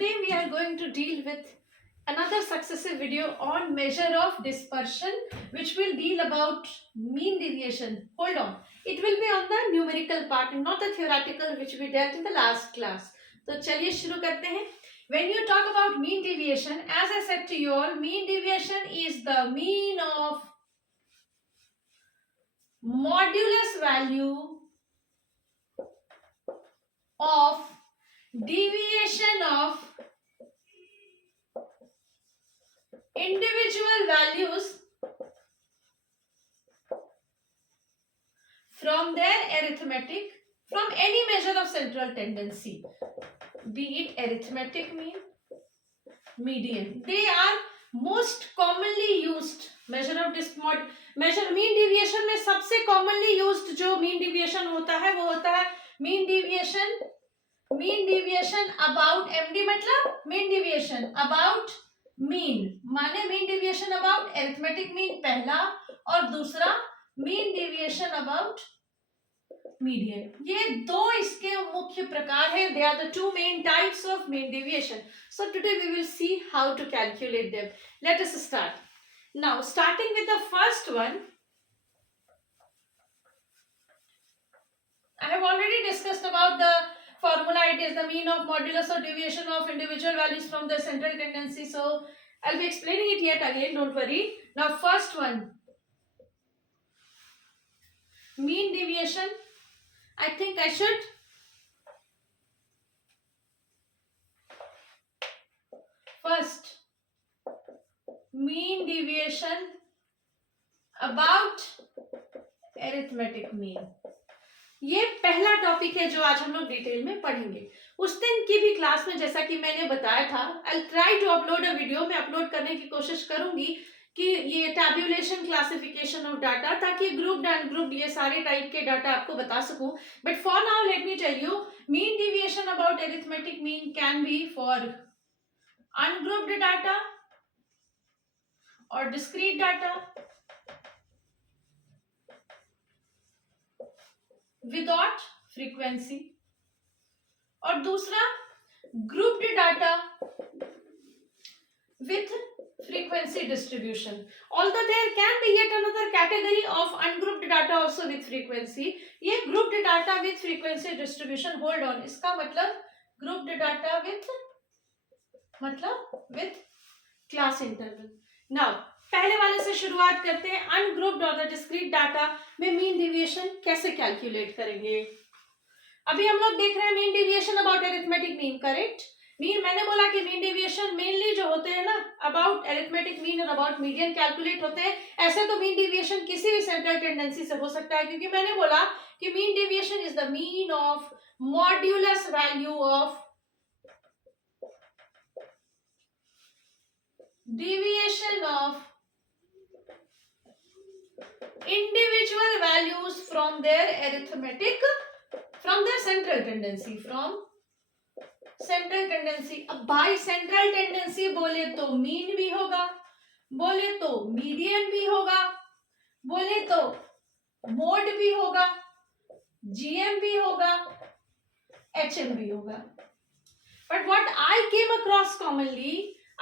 Today we are going to deal with another successive video on measure of dispersion, which will deal about mean deviation. Hold on, it will be on the numerical part and not the theoretical which we dealt in the last class. तो चलिए शुरू करते हैं. When you talk about mean deviation, as I said to you all, mean deviation is the mean of modulus value of deviation of individual values from their arithmetic, from any measure of central tendency, be it arithmetic mean, median. They are most commonly used measure of measure mean deviation में सबसे commonly used जो mean deviation होता है वो होता है mean deviation about MD मतलब mean deviation about mean, माने mean deviation about arithmetic mean पहला और दूसरा mean deviation about median. ये दो इसके मुख्य प्रकार है. They are the two main types of mean deviation. So today we will see how to calculate them. Let us start. Now starting with the first one, I have already discussed about the formula. It is the mean of modulus or deviation of individual values from the central tendency. So I'll be explaining it yet again, don't worry. Now first one, mean deviation. I think I should first mean deviation about arithmetic mean. ये पहला topic है जो आज हम लोग detail में पढ़ेंगे. उस दिन की भी क्लास में जैसा कि मैंने बताया था, I'll try to upload a video. मैं अपलोड करने की कोशिश करूंगी कि ये टैब्यूलेशन क्लासिफिकेशन ऑफ डाटा, ताकि ग्रुप्ड अनग्रुप्ड ये सारे टाइप के डाटा आपको बता सकूं. But for now let me tell you, mean deviation about arithmetic mean can be for ungrouped data और डिस्क्रीट डाटा विदाउट फ्रीक्वेंसी, और दूसरा grouped data with frequency distribution. Although there can be yet another category of ungrouped data also with frequency. ये grouped data with frequency distribution. Hold on, इसका मतलब grouped data with class interval. Now पहले वाले से शुरुआत करते हैं. Ungrouped और द डिस्क्रीट डाटा में मीन डिविएशन कैसे कैलकुलेट करेंगे. अभी हम लोग देख रहे हैं mean deviation about arithmetic mean. Correct. Mean मैंने बोला कि मीन डिविएशन मेनली जो होते हैं ना अबाउट अरिथमेटिक मीन और अबाउट मीडियन कैलकुलेट होते हैं. ऐसे तो मीन डिविएशन किसी भी सेंट्रल टेंडेंसी से हो सकता है, क्योंकि मैंने बोला कि mean deviation is the mean of modulus value of deviation of individual values from their arithmetic, from their central tendency, from central tendency. अब बाई सेंट्रल टेंडेंसी बोले तो मीन भी होगा, बोले तो मीडियन भी होगा, बोले तो मोड भी होगा, जीएम भी होगा, एचएम भी होगा. But what I came across commonly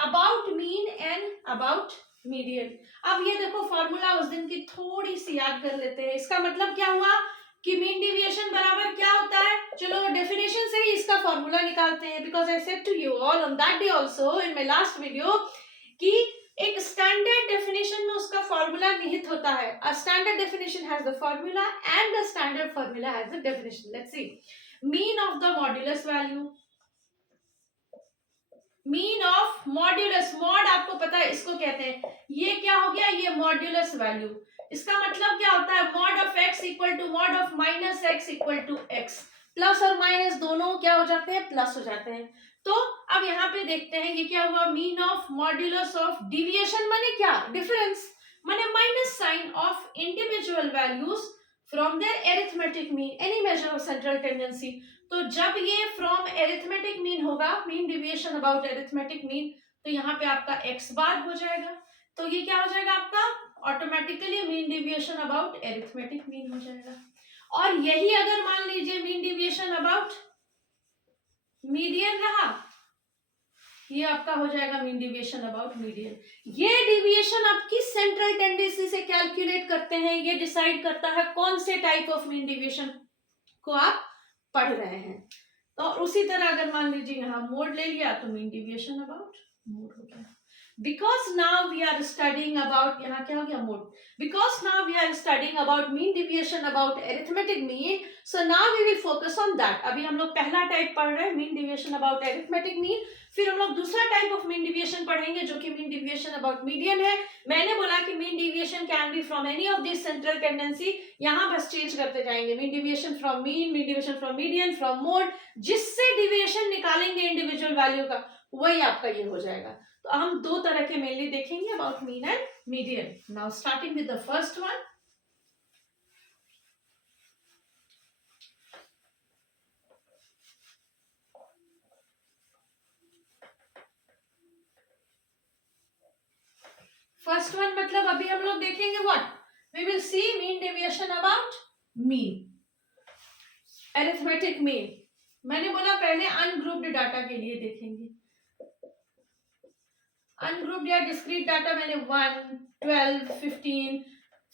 about mean and about median. अब ये देखो फॉर्मूला उस दिन की थोड़ी सी याद कर लेते हैं. इसका मतलब क्या हुआ कि मीन डिविएशन बराबर क्या होता है. चलो डेफिनेशन से ही इसका फॉर्मूला निकालते हैं. Because I said to you all on that day also in my last video कि एक स्टैंडर्ड डेफिनेशन में उसका फॉर्मूला निहित होता है. A standard definition has the formula and the standard formula has the definition. Let's see. Mean of the modulus value, mean of modulus, mod आपको पता है इसको कहते हैं. ये क्या हो गया, ये मॉड्यूलस वैल्यू. इसका मतलब क्या होता है, mod of x equal to mod of minus x equal to x. Plus और माइनस दोनों क्या हो जाते हैं, प्लस हो जाते हैं. तो अब यहाँ पे देखते हैं ये क्या हुआ. Mean of modulus of deviation माने क्या, डिफरेंस, माने minus sign of individual values from their arithmetic mean, any measure of central tendency. तो जब ये फ्रॉम अरिथमेटिक मीन होगा, mean deviation about arithmetic mean, तो यहाँ पे आपका एक्स बार हो जाएगा. तो ये क्या हो जाएगा आपका automatically mean deviation about arithmetic mean हो जाएगा. और यही अगर मान लीजिए मीन डिविएशन अबाउट मीडियन रहा ये आपका हो जाएगा मीन डेविएशन अबाउट मीडियन। ये डेविएशन आपकी सेंट्रल टेंडेंसी से कैलकुलेट करते हैं, ये डिसाइड करता है कौन से टाइप ऑफ मीन डेविएशन को आप पढ़ रहे हैं। तो उसी तरह अगर मान लीजिए यहाँ मोड ले लिया तो मीन डेविएशन अबाउट मोड हो गया। Because now we are studying about, यहाँ क्या हो गया mode, because now we are studying about mean deviation about arithmetic mean, so now we will focus on that। अभी हम लोग पहला टाइप पढ़ रहे हैं mean deviation about arithmetic mean, फिर हम लोग दूसरा टाइप ऑफ mean deviation पढ़ेंगे जो कि mean deviation about median है। मैंने बोला कि mean deviation can be from any of these central tendency, यहाँ बस चेंज करते जाएंगे, mean deviation from mean, mean deviation from median, from mode, जिससे deviation निकालेंगे इंडिविजुअल वैल्यू का वही आपका ये हो जाएगा। तो हम दो तरह के मेनली देखेंगे about mean and median. Now starting with the first one. First one मतलब अभी हम लोग देखेंगे what, we will see mean deviation about mean, arithmetic mean. मैंने बोला पहले अनग्रुप्ड डाटा के लिए देखेंगे। अनग्रुप्ड या डिस्क्रीट डाटा मैंने 1, 12, 15,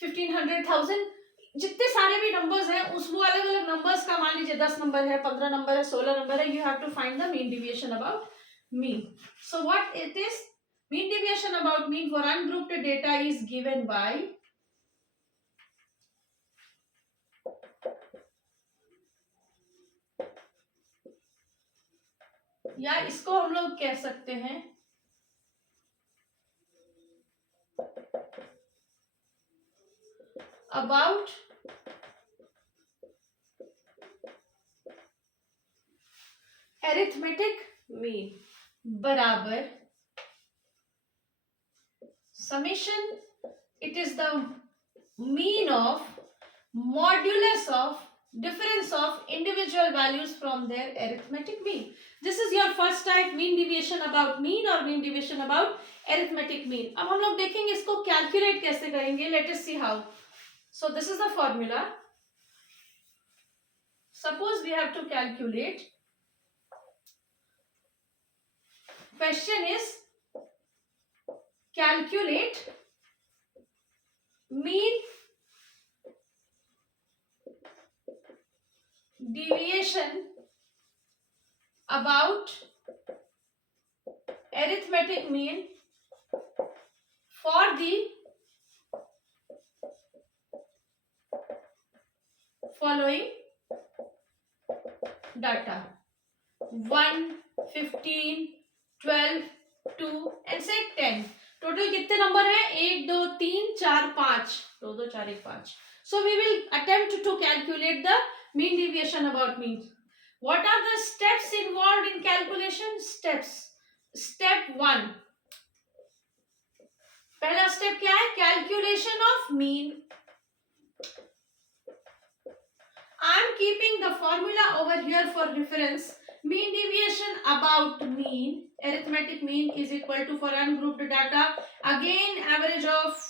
1500, 1000 जितने सारे भी नंबर्स हैं उस वो अलग अलग नंबर्स का मान लीजिए 10 नंबर है, 15 नंबर है, 16 नंबर है, you have to find the mean deviation about mean. So what it is, mean deviation about mean for ungrouped data is given by या इसको हम लोग कह सकते हैं about arithmetic mean बराबर summation, it is the mean of modulus of difference of individual values from their arithmetic mean. This is your first type, mean deviation about mean और mean deviation about arithmetic mean। अब हम लोग देखेंगे इसको calculate कैसे करेंगे। Let us see how। So this is the formula. Suppose we have to calculate. Question is calculate mean deviation about arithmetic mean for the following data 1, 15, 12, 2 and say 10। Total कितने number है, 1 2 3 4 5, 2 2 4 1 5। So we will attempt to calculate the mean deviation about mean। What are the steps involved in calculation? Steps। Step 1, पहला step क्या है, calculation of mean. I am keeping the formula over here for reference। Mean deviation about mean, arithmetic mean is equal to for ungrouped data again average of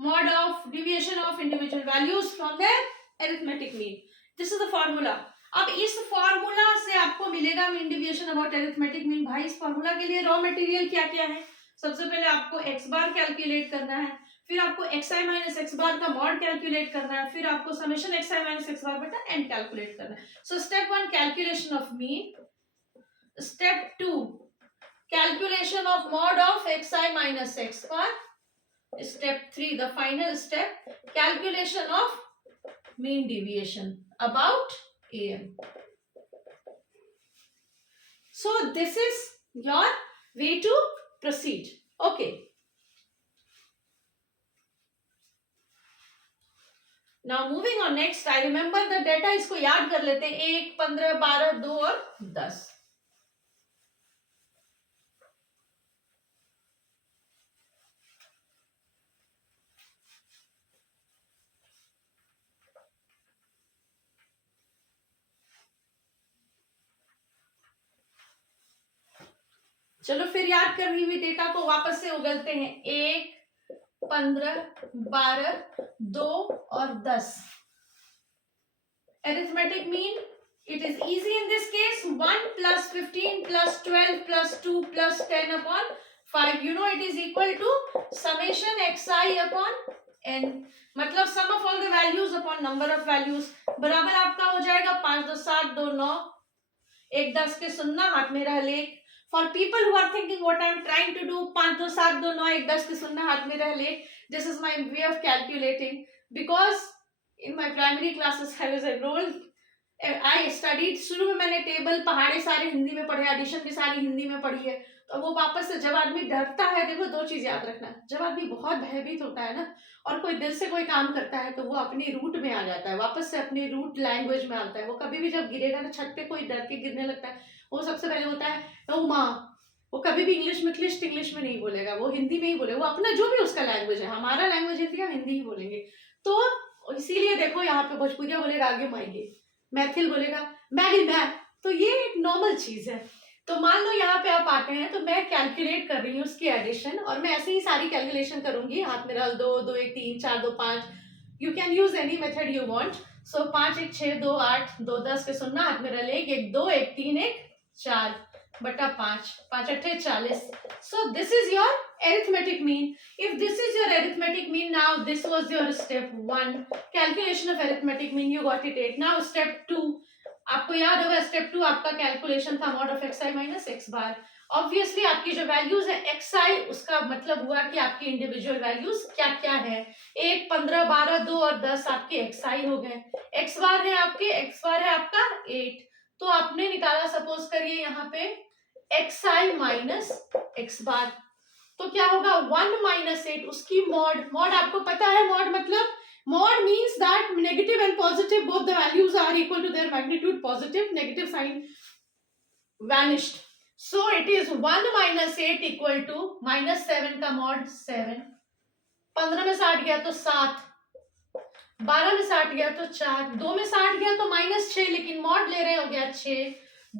mod of deviation of individual values from their arithmetic mean। This is the formula। अब इस formula से आपको मिलेगा mean deviation about arithmetic mean. भाई इस formula के लिए raw material क्या क्या है, सबसे पहले आपको एक्स बार कैलकुलेट करना है, फिर आपको एक्स आई माइनस एक्स बार का मॉड कैलकुलेट करना है, फिर आपको summation x i minus x बार बटा एन कैलकुलेट करना है। So step 1 calculation of mean, step 2 calculation of mod of x i minus x bar, step 3 the final step calculation of mean deviation about AM। So this is your way to proceed। Okay। Now moving on next, I remember the data, इसको याद कर लेते हैं, 1, 15, 12, 2 और 10। चलो फिर याद कर रही हुई डेटा को वापस से उगलते हैं, 1, 15, 12, 2 और 10। Arithmetic mean It is easy in this case. 1 plus 15 plus 12 plus 2 plus 10 upon 5. You know it is equal to summation xi upon n. मतलब sum of all the values upon number of values बराबर आपका हो जाएगा 5 2 7 2 9 1 10 के सुनना हाथ में रह ले. For people who are thinking what I am trying to do, 5 2 7 2 9 1 10 के सुनना हाथ में रह ले. This is my way of calculating because in my primary classes I was enrolled. I studied. शुरू में मैंने टेबल पहाड़े सारे हिंदी में पढ़े, एडिशन भी सारी हिंदी में पढ़ी है. तो वो वापस से जब आदमी डरता है, देखो दो चीज याद रखना, जब आदमी बहुत भयभीत होता है ना और कोई दिल से कोई काम करता है तो वो अपनी रूट में आ जाता है, वापस से अपनी रूट लैंग्वेज में आता है. वो कभी भी जब गिरेगा ना छत पे, कोई डर के गिरने लगता है, वो सबसे पहले होता है ओ माँ. वो कभी भी इंग्लिश में क्लिष्ट इंग्लिश में नहीं बोलेगा, वो हिंदी में ही बोलेगा. वो अपना जो भी उसका लैंग्वेज है, हमारा लैंग्वेज हिंदी, हम हिंदी ही बोलेंगे. तो इसीलिए देखो यहाँ पे भोजपुरिया बोलेगा आगे माएंगे, मैथिल बोलेगा मैगी मैं. तो ये एक नॉर्मल चीज है. तो मान लो यहाँ पे आप आते हैं तो मैं कैलकुलेट कर रही हूँ उसकी एडिशन, और मैं ऐसे ही सारी कैलकुलेशन करूंगी. हाथ में डाल 2 2 1 3 4 2 5. You can use any method you want. सो 5 1 6 2 8 2 10 के सुनना हाथ में डाल 1 1 2 1 3 1 4 बटा 5 5 8 40. So this is your arithmetic mean. If this is your arithmetic mean, now this was your step 1 calculation of arithmetic mean. You got it 8. Now step 2. आपको याद होगा step 2 आपका कैलकुलेशन था mod of xi minus x bar. Obviously आपकी जो values है xi, उसका मतलब हुआ कि आपकी इंडिविजुअल वैल्यूज क्या क्या है. 1 15 12 2 और 10 आपके xi हो गए. x बार है आपके, x बार है आपका 8. तो आपने निकाला, सपोज करिए यहाँ पे xi माइनस x बार. तो क्या होगा 1 माइनस 8, उसकी मॉड. मॉड आपको पता है मॉड मतलब, mod means that negative and positive both the values are equal to their magnitude. Positive negative sign vanished, so it is 1 minus 8 equal to minus 7 का mod 7. 15 में 60 गया तो 7, 12 में 60 गया तो 4, 2 में 60 गया तो माइनस 6, लेकिन मॉड ले रहे हो गया 6.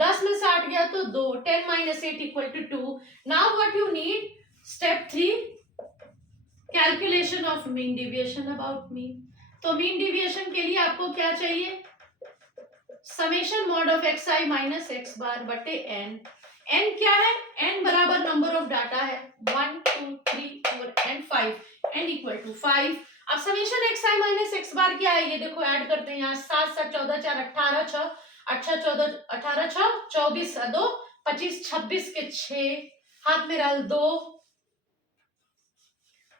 10 में 60 गया तो 2. 10 minus 8 equal to 2. Now what you need? Step 3, calculation of mean deviation about mean. तो मीन डेविएशन के लिए आपको क्या चाहिए? Summation mod of xi minus x बार बटे n. n क्या है? n बराबर नंबर ऑफ डाटा है 1 2 3 4 and 5. n equal to 5. अब summation xi minus x bar क्या है ये देखो, ऐड करते हैं यहाँ. 7 7 14 4 18 6 8 14 18 6 24 2 25 26 के 6 हाथ में डाल 2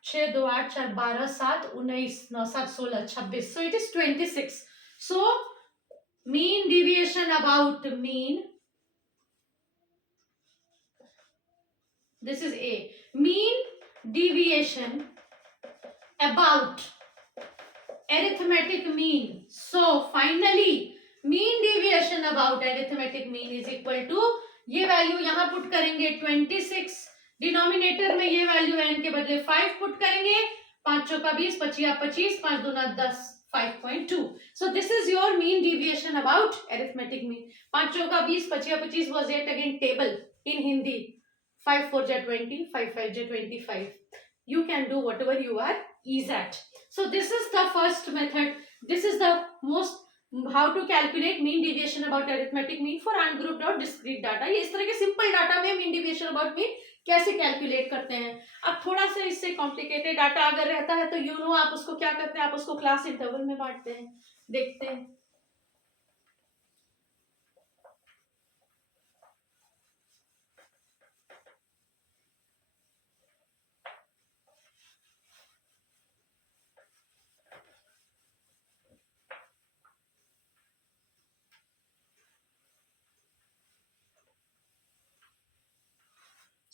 6 2 8 4 12 7 19 9 7 16 26. So it is 26. So mean deviation about mean. This is A. Mean deviation about arithmetic mean. So finally mean deviation about arithmetic mean is equal to, ये वैल्यू यहाँ पुट करेंगे 26. डिनोमिनेटर में ये वैल्यू n के बदले 5 put करेंगे. 5 चौका 20 25 25 5 दूना 10 5.2. So this is your mean deviation about arithmetic mean. 5 चौका 20 25 25 was yet again table in Hindi. 5 4 ja 20, 5 5 ja 25. You can do whatever you are easy at. So this is the first method. This is the most how to calculate mean deviation about arithmetic mean for ungrouped और discrete data. ये इस तरह के simple data में mean deviation about mean कैसे calculate करते हैं. अब थोड़ा सा इससे कॉम्प्लिकेटेड डाटा अगर रहता है तो यू नो आप उसको क्या करते हैं, आप उसको क्लास इंटरवल में बांटते हैं. देखते हैं.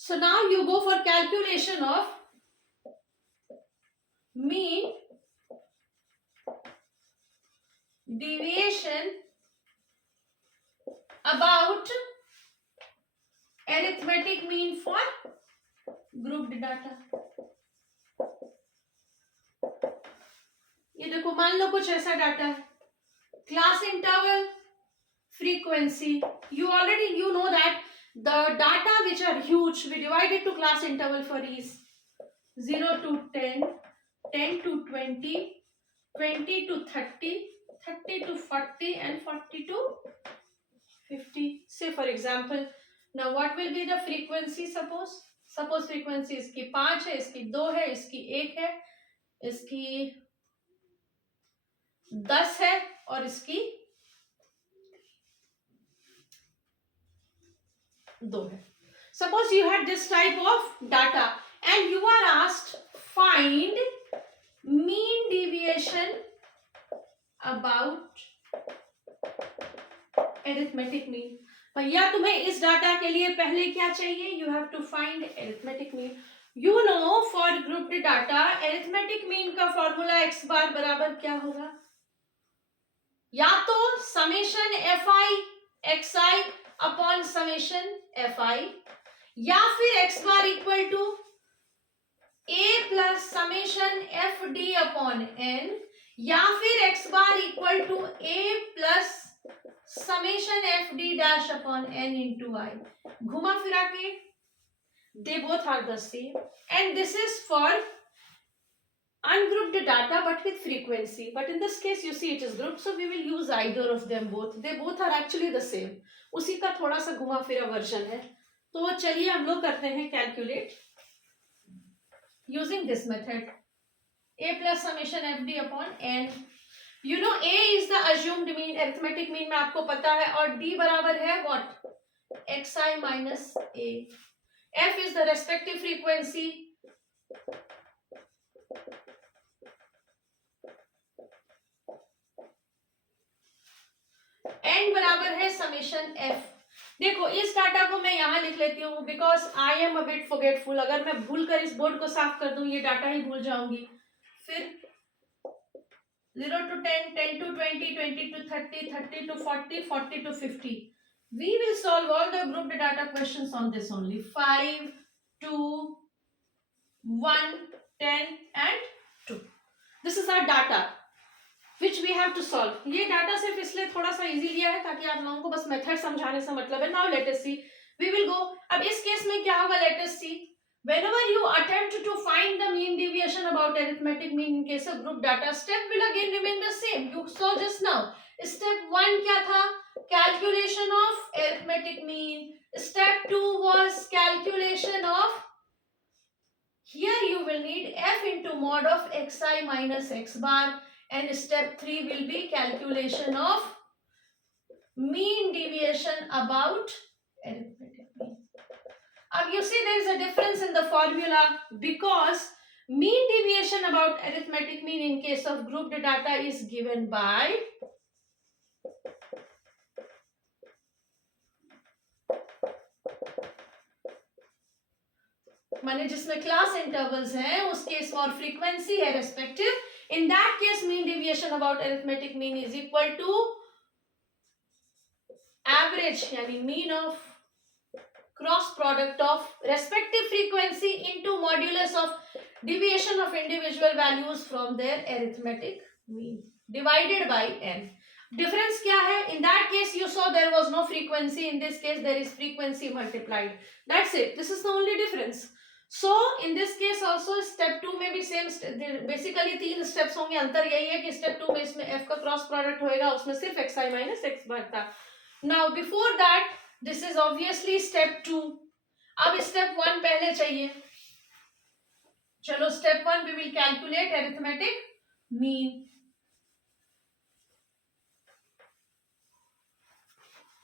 So now you go for calculation of mean deviation about arithmetic mean for grouped data. ये देखो, मान लो कुछ ऐसा डाटा है. Class interval, frequency. You know that the data which are huge, we divide it to class interval for ease. 0 to 10, 10 to 20, 20 to 30, 30 to 40 and 40 to 50. Say for example, now what will be the frequency? Suppose frequency इसकी 5 है, इसकी 2 है, इसकी 1 है, इसकी 10 है और इसकी 2 है. Suppose you had this type of data and you are asked find mean deviation about arithmetic mean. भैया तुम्हें इस डाटा के लिए पहले क्या चाहिए? You have to find arithmetic mean. You know for grouped data arithmetic mean का formula x bar बराबर क्या होगा? या तो summation fi xi upon summation fi, या फिर x bar equal to a plus summation fd upon n, या फिर x bar equal to a plus summation fd dash upon n into i. घुमा फिरा के they both are the same and this is for ungrouped data but with frequency, but in this case you see it is grouped, so we will use either of them. Both they both are actually the same. उसी का थोड़ा सा घुमा फिरा version है. तो चलिए हम लोग करते हैं calculate using this method. A plus summation fd upon n. You know A is the assumed mean, arithmetic mean में आपको पता है, और D बराबर है what? xi minus A. F is the respective frequency. N बराबर है समेशन F. देखो इस डाटा को मैं यहाँ लिख लेती हूँ because I am a bit forgetful. अगर मैं भूल कर इस बोर्ड को साफ कर दूं ये डाटा ही भूल जाऊंगी. फिर 0 to 10, 10 to 20, 20 to 30, 30 to 40, 40 to 50. We will solve all the grouped data questions on this only. 5, 2, 1, 10 and 2. This is our data which we have to solve. ये डाटा सिर्फ इसलिए थोड़ा सा इजी लिया है ताकि आप लोगों को बस मेथड समझाने से मतलब है. Now let us see. We will go. अब इस केस में क्या होगा? Let us see. Whenever you attempt to find the mean deviation about arithmetic mean in case of group data, step will again remain the same. You saw just now. Step 1 क्या था? Calculation of arithmetic mean. Step 2 was calculation of. Here you will need f into mod of xi minus x bar, and step 3 will be calculation of mean deviation about arithmetic mean. अब you see there is a difference in the formula because mean deviation about arithmetic mean in case of grouped data is given by माने जिसमें class intervals हैं उस case और frequency है respective. In that case mean deviation about arithmetic mean is equal to average यानी mean of cross product of respective frequency into modulus of deviation of individual values from their arithmetic mean divided by n. Difference क्या है? In that case you saw there was no frequency. In this case there is frequency multiplied. That's it. This is the only difference. So in this case also step 2 में भी same. Basically 3 steps होंगे. अंतर यही है कि step 2 में इसमें f का cross product होएगा, उसमें सिर्फ xi minus x bar था. Now before that this is obviously step 2. अब step 1 पहले चाहिए. चलो step 1 we will calculate arithmetic mean.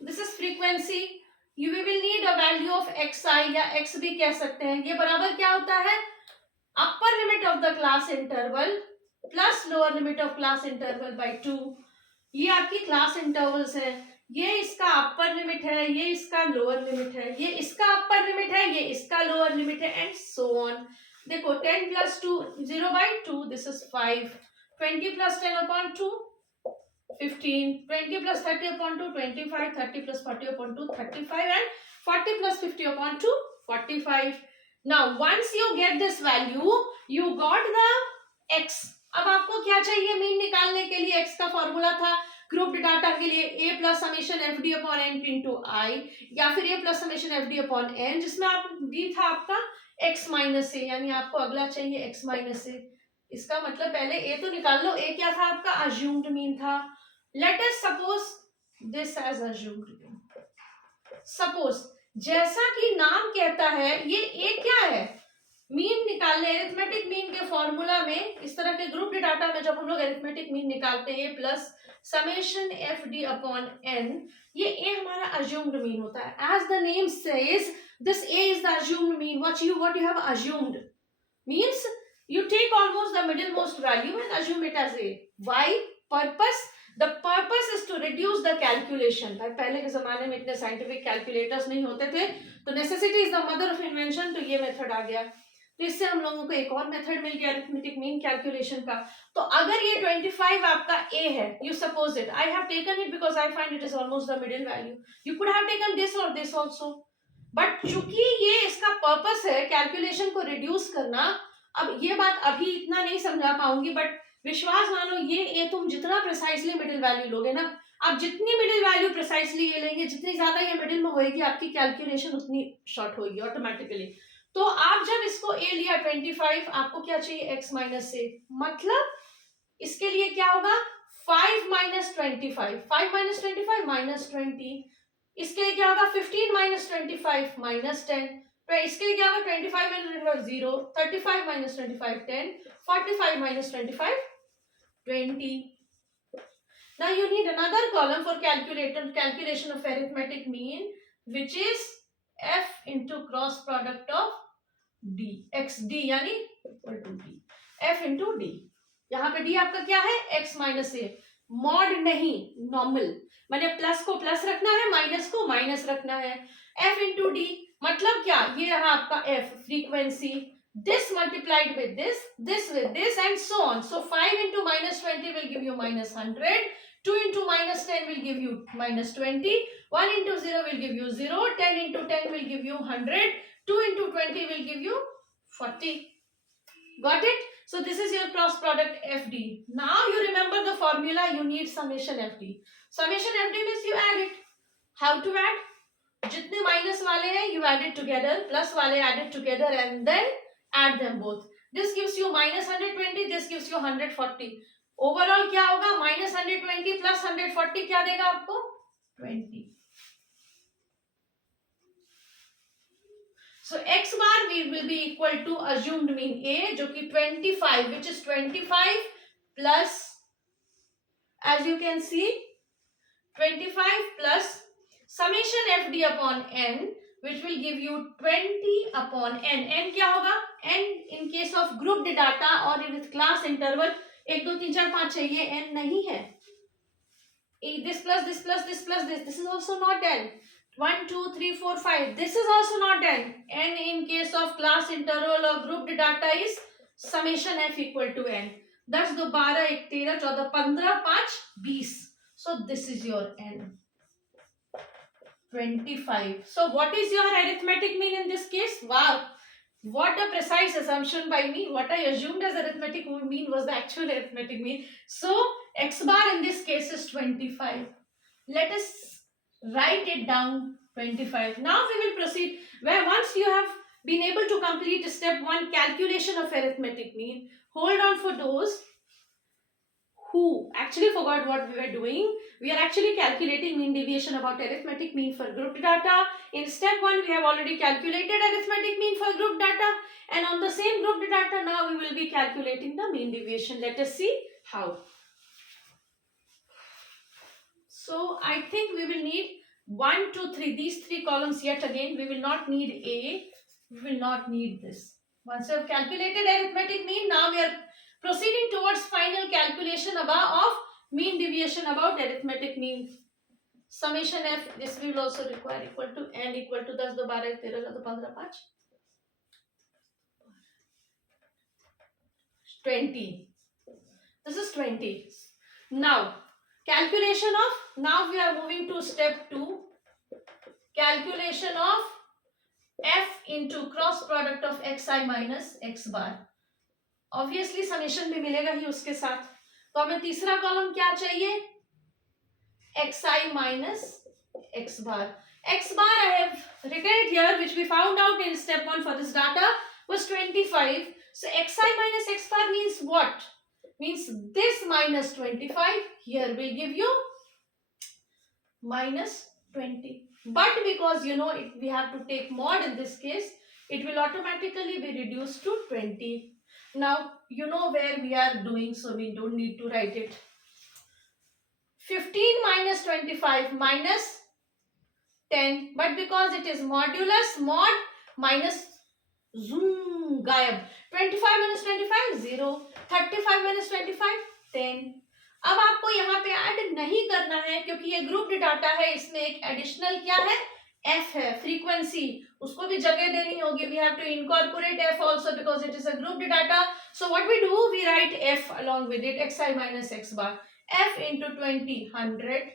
This is frequency. You will need a value of xi या x भी कह सकते हैं. ये बराबर क्या होता है? Upper limit of the class interval plus lower limit of class interval by 2. ये आपकी क्लास इंटरवल्स है. ये इसका अपर लिमिट है, ये इसका लोअर लिमिट है, ये इसका अपर लिमिट है, ये इसका लोअर लिमिट है एंड सो ऑन. देखो 10 plus 2 0 by 2 this is 5. 20 plus 10 upon 2 15. 20 plus 30 upon 2 25. 30 plus 40 upon 2 35 and 40 plus 50 upon 2 45. Now once you get this value you got the x. अब आपको क्या चाहिए मीन निकालने के लिए? x का फॉर्मूला था ग्रुप्ड डाटा के लिए a plus summation F D upon N into I, या फिर a plus summation F D upon N, जिसमें आप d था आपका x माइनस ए, यानी आपको अगला चाहिए x माइनस ए. इसका मतलब पहले a तो निकाल लो. a क्या था आपका? अज्यूम्ड मीन था. Let us suppose this as assumed mean. Suppose जैसा कि नाम कहता है ये ए क्या है, मीन निकालने, एरिथमेटिक मीन के फॉर्मूला में इस तरह के ग्रुप डाटा में जब हम लोग एरिथमेटिक मीन निकालते हैं plus summation F D upon n, ये ए हमारा अज्यूम्ड मीन होता है. As the name says this a is the assumed mean. What you have assumed means you take almost the middle most value and assume it as a. Why? Purpose. The purpose is to reduce the calculation. भाई पहले के जमाने में इतने scientific calculators नहीं होते थे, तो necessity is the mother of invention. तो ये मेथड आ गया, तो इससे हम लोगों को एक और मेथड मिल गया अरिथमेटिक मीन कैलकुलेशन का. तो अगर ये 25 आपका a है, you suppose it, I have taken it because I find it is almost the middle value. You could have taken this or this also. But चूंकि ये इसका पर्पस है कैलकुलेशन को रिड्यूस करना, अब ये बात अभी इतना नहीं समझा पाऊंगी, बट विश्वास मानो ये तुम जितना प्रिसाइसली मिडिल वैल्यू लोगे ना, आप जितनी मिडिल वैल्यू प्रिसाइसली ये लेंगे, जितनी ज्यादा ये मिडिल में होएगी आपकी कैलकुलेशन उतनी शॉर्ट होगी ऑटोमेटिकली. तो आप जब इसको ए लिया 25, आपको क्या चाहिए x माइनस ए, मतलब इसके लिए क्या होगा 5 माइनस 25, 5 माइनस 25 माइनस 20. इसके लिए क्या होगा 15 माइनस 25 माइनस 10. तो इसके लिए क्या होगा 25 minus 25 0, 35 minus 25 10, 45 minus 25 20. Now you need another column for calculation of arithmetic mean, which is f into cross product of d x d यानी equal to d, f into d. यहाँ पे d आपका क्या है x माइनस ए, mod नहीं normal, मैंने plus को plus रखना है, माइनस को माइनस रखना है. f इंटू डी मतलब क्या, ये रहा आपका f frequency, this multiplied with this with this and so on. So 5 into minus 20 will give you minus 100, 2 into minus 10 will give you minus 20, 1 into 0 will give you 0, 10 into 10 will give you 100, 2 into 20 will give you 40. Got it? So this is your cross product FD. Now you remember the formula, you need summation FD. Summation FD means you add it. How to add? जितने minus वाले हैं you add it together, plus वाले add it together and then add them both. This gives you minus 120, this gives you 140. Overall क्या होगा minus 120 plus 140 क्या देगा आपको 20. So x bar will be equal to assumed mean a जो कि 25, which is 25 plus, as you can see 25 plus summation fd upon n, which will give you 20 upon n. n क्या होगा n in case of grouped data or with class interval 1 2 3 4 5 6, ये n नहीं है. This plus this plus this plus this is also not n. 1 2 3 4 5, this is also not n. n in case of class interval or grouped data is summation f equal to n. 10 2 12 1 13 14 15 5 20. So this is your n 25. So what is your arithmetic mean in this case? Wow, what a precise assumption by me. What I assumed as arithmetic mean was the actual arithmetic mean. So x bar in this case is 25. Let us write it down 25. Now we will proceed where once you have been able to complete step 1 calculation of arithmetic mean, hold on for those who actually forgot what we were doing. We are actually calculating mean deviation about arithmetic mean for grouped data. In step 1 we have already calculated arithmetic mean for grouped data, and on the same grouped data now we will be calculating the mean deviation. Let us see how. So I think we will need 1 2 3, these 3 columns yet again. We will not need a, we will not need this. Once we have calculated arithmetic mean, now we are proceeding towards final calculation of mean deviation about arithmetic mean. Summation f, this we will also require equal to n equal to 10 2 12 13 14 15 5 20. This is 20. Now calculation of, now we are moving to step 2, calculation of f into cross product of xi minus x bar. Obviously summation भी मिलेगा ही उसके साथ, तो हमें तीसरा column क्या चाहिए xi minus x bar. X bar I have written it here, which we found out in step 1 for this data was 25. So xi minus x bar means what? Means this minus 25 here will give you minus 20. but because we have to take mod in this case, it will automatically be reduced to 20. Now you know where we are doing, so we don't need to write it. 15 minus 25 minus 10, but because it is modulus, mod minus zoom गायब. 25 minus 25 0, 35 minus 25 10. अब आपको यहाँ पे add नहीं करना है क्योंकि ये ग्रुप्ड डाटा है, इसमें एक एडिशनल क्या है, f है, फ्रीक्वेंसी, उसको भी जगह देनी होगी. We have to incorporate f also because it is a grouped data. So what we do, we write f along with it, xi minus x bar. F into 20 100.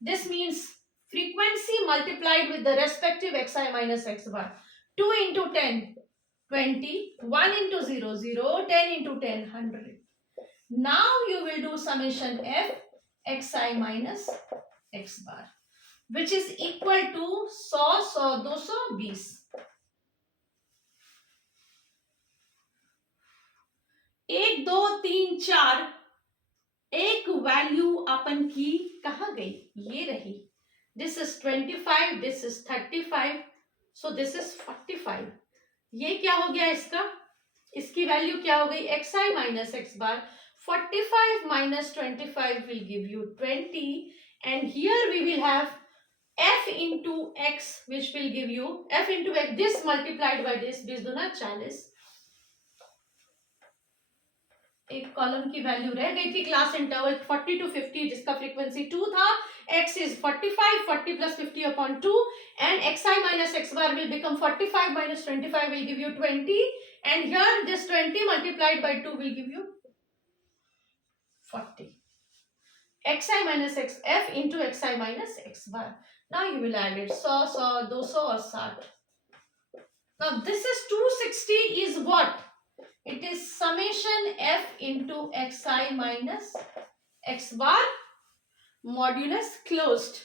This means frequency multiplied with the respective xi minus x bar. 2 into 10 20, 1 into 0 0, 10 into 10 100. Now you will do summation f xi minus x bar, which is equal to 100 100 220. 1 2 3 4 एक value अपन की कहाँ गई, ये रही. This is 25, this is 35, so this is 45. ये क्या हो गया इसका, इसकी वैल्यू क्या हो गई, xi minus x bar. 45 minus 25 will give you 20, and here we will have f into x, which will give you f into x, this multiplied by this दूना 40. एक कॉलम की वैल्यू रह गई थी क्लास इंटरवल 40 to 50, जिसका frequency 2 था. x is 45, 40 plus 50 upon 2, and xi minus x bar will become 45 minus 25 will give you 20, and here this 20 multiplied by 2 will give you 40. xi minus x, f into xi minus x bar. Now you will add it, 100 100 200 और 60. Now this is 260 is what? It is summation f into xi minus x bar modulus closed.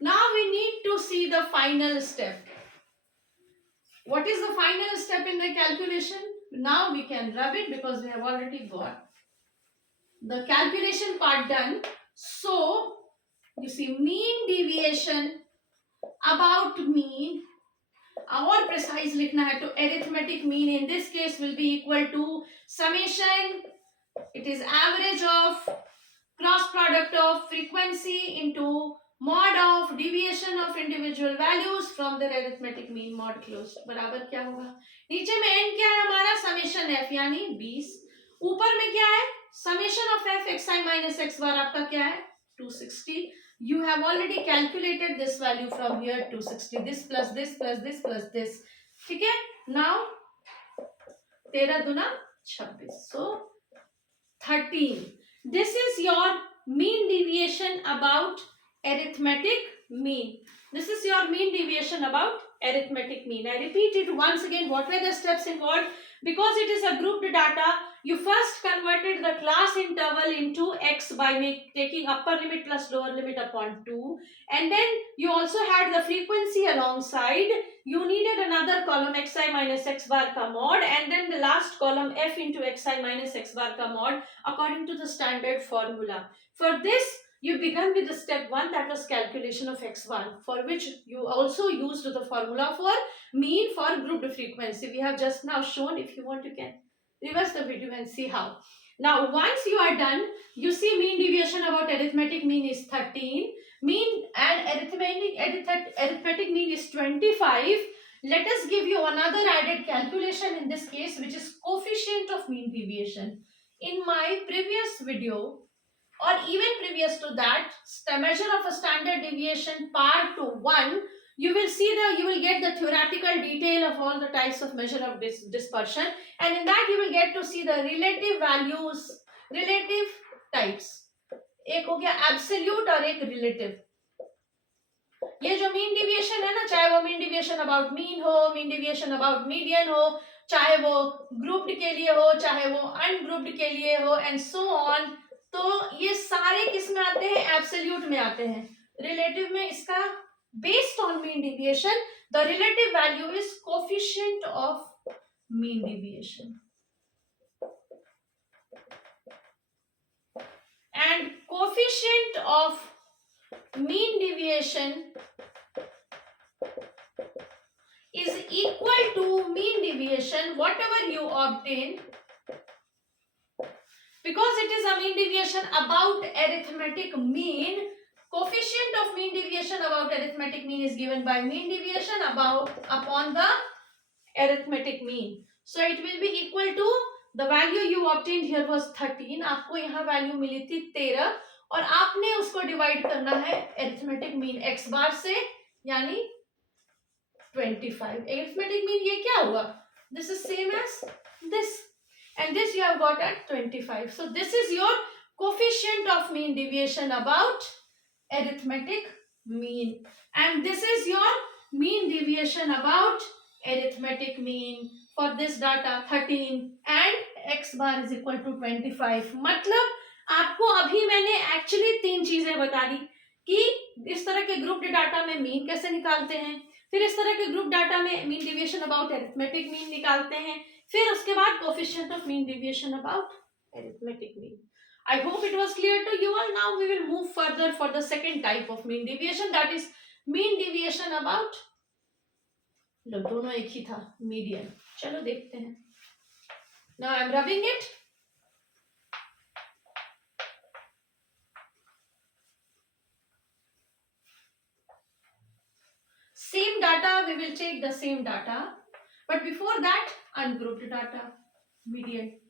Now we need to see the final step. What is the final step in the calculation? Now we can rub it because we have already got the calculation part done. So you see mean deviation about mean, और precise लिखना है तो arithmetic mean in this case will be equal to summation, it is average of cross product of frequency into mod of deviation of individual values from their arithmetic mean mod closed. बराबर क्या होगा, नीचे में n क्या है हमारा, summation f यानी 20, ऊपर में क्या है, summation of f xi minus x bar आपका क्या है 260. You have already calculated this value from here, 260, this plus this plus this plus this. ठीक है. Now 13 दूना 26, so 13. This is your mean deviation about arithmetic mean. This is your mean deviation about arithmetic mean. I repeat it once again. What were the steps involved? Because it is a grouped data, you first converted the class interval into x by taking upper limit plus lower limit upon 2, and then you also had the frequency alongside. You needed another column xi minus x bar ka mod, and then the last column f into xi minus x bar ka mod according to the standard formula. For this you began with the step 1, that was calculation of x1, for which you also used the formula for mean for grouped frequency. We have just now shown. If you want, you can reverse the video and see how. Now once you are done, you see mean deviation about arithmetic mean is 13, mean and arithmetic mean is 25. Let us give you another added calculation in this case, which is coefficient of mean deviation. In my previous video, or even previous to that, measure of a standard deviation part 1, you will get the theoretical detail of all the types of measure of dispersion, and in that you will get to see the relative values, relative types. एक हो गया absolute और एक relative. ये जो mean deviation है ना, चाहे वो mean deviation about mean हो, mean deviation about median हो, चाहे वो grouped के लिए हो, चाहे वो ungrouped के लिए हो, and so on, तो ये सारे किस में आते हैं, एब्सोल्यूट में आते हैं. रिलेटिव में इसका based on mean deviation, the relative value is coefficient of mean deviation, and coefficient of mean deviation is equal to mean deviation whatever you obtain, because it is a mean deviation about arithmetic mean. Coefficient of mean deviation about arithmetic mean is given by mean deviation about upon the arithmetic mean. So it will be equal to the value you obtained here was 13. आपको यहाँ value मिली थी 13 और आपने उसको divide करना है arithmetic mean x बार से, यानी 25. Arithmetic mean ये क्या हुआ? This is same as this, and this you have got at 25. So this is your coefficient of mean deviation about arithmetic mean, and this is your mean deviation about arithmetic mean for this data 13 and x bar is equal to 25. मतलब आपको अभी मैंने actually 3 चीजें बता दी कि इस तरह के ग्रुप डाटा में मीन कैसे निकालते हैं, फिर इस तरह के ग्रुप डाटा में mean deviation about arithmetic mean निकालते हैं, फिर उसके बाद coefficient of mean deviation about arithmetic mean. I hope it was clear to you all. Now we will move further for the second type of mean deviation, that is mean deviation about, लो दोनों एक ही था, median. चलो देखते हैं. Now I am rubbing it. Same data, we will take the same data, but before that ungrouped data, median.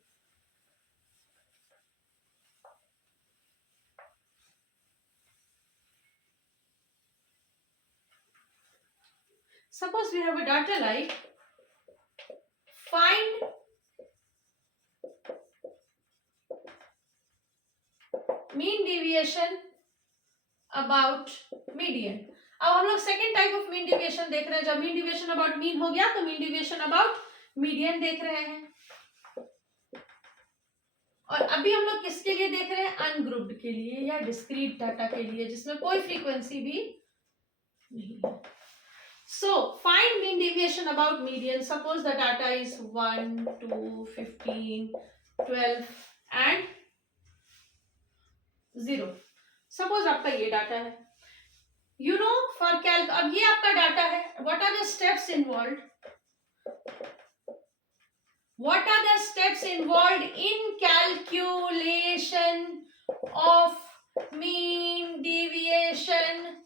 Suppose we have a data like find mean deviation about median. अब हम लोग second type of mean deviation देख रहे हैं. जब mean deviation about mean हो गया तो मीन डिविएशन अबाउट मीडियन देख रहे हैं. और अभी हम लोग किसके लिए देख रहे हैं? अनग्रुप्ड के लिए या डिस्क्रीट डाटा के लिए जिसमें कोई फ्रीक्वेंसी भी नहीं है. So find mean deviation about median. Suppose the data is 1, 2, 15, 12 and 0. Suppose आपका ये डाटा है. You know for calc, अब ये आपका डाटा है. What are the steps involved? What are the steps involved in calculation of mean deviation